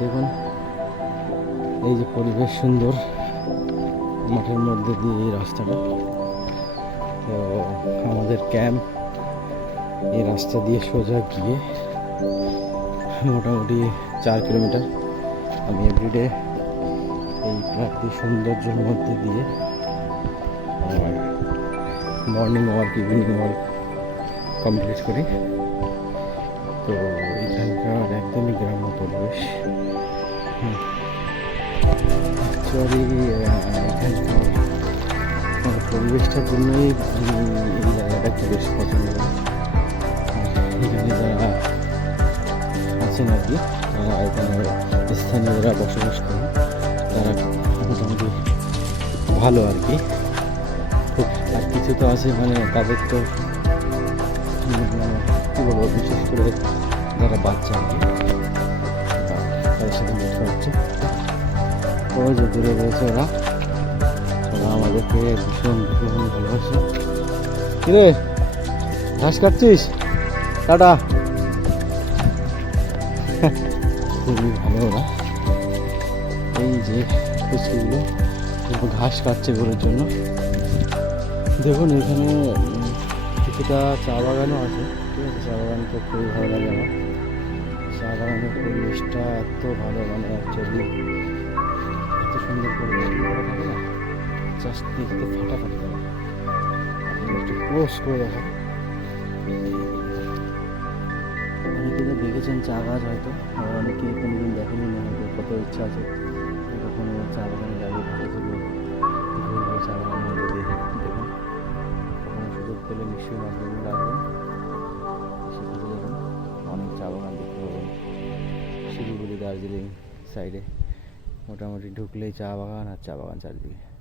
দেখুন এই যে পরিবেশ সুন্দর, মাঠের মধ্যে দিয়ে এই রাস্তাটা। তো আমাদের ক্যাম্প এই রাস্তা দিয়ে সোজা গিয়ে মোটামুটি 4 কিলোমিটার। আমি এভরিডে এই প্রাকৃতিক সৌন্দর্যের মধ্যে দিয়ে আমার morning work, evening work complete করি। তো এখানকার একদমই গ্রাম্য পরিবেশ। অ্যাকচুয়ালি এখানকার পরিবেশটার জন্যই আমি এই জায়গাটাকে বেশ পছন্দ করি। এখানে যারা আছেন আর কি, এখানে স্থানীয়রা বসবাস করে, তারা মোটামুটি ভালো আর কি। খুব আর কিছু তো আছে মানে তাদের তো কী বলবো, বিশেষ করে যারা বাচ্চা আর কি, তাদের সাথে মিশতে হচ্ছে। ওই যে দূরে রয়েছে ওরা, ওরা আমাদেরকে ভীষণ ভীষণ ভালোবাসে। কিরে ঘাস কাটছিস? টাটা। খুবই ভালো ওরা। এই যে কুচকিগুলো ঘাস কাটছে গরুর জন্য। দেখুন এখানে কিছুটা চা বাগানও আছে, ঠিক আছে। চা বাগানটা খুবই ভালো লাগে আমার। চা বাগানের পরিবেশটা এত ভালো, মানে অ্যাকচুয়ালি এত সুন্দর পরিবেশ থাকে না, জাস্ট দেখতে ফাটাফাটি লাগে। আপনি একটু ক্লোজ করে দেখা, অনেকে তো দেখেছেন চা গাছ হয়তো, আর অনেকে কোনোদিন দেখেনি না, হয়তো কত ইচ্ছা আছে এরকম চা বাগানে যাবে, ফটো তুলবে, ঘুরবো চা বাগানের মধ্যে দেখে। দেখুন কখনো সুযোগ পেলে নিশ্চয়ই মাধ্যমে আসবেন, সেখানে যাবেন, অনেক চা বাগান দেখতে পাবেন। শিলিগুড়ি দার্জিলিং সাইডে মোটামুটি ঢুকলেই চা বাগান আর চা বাগান চারিদিকে।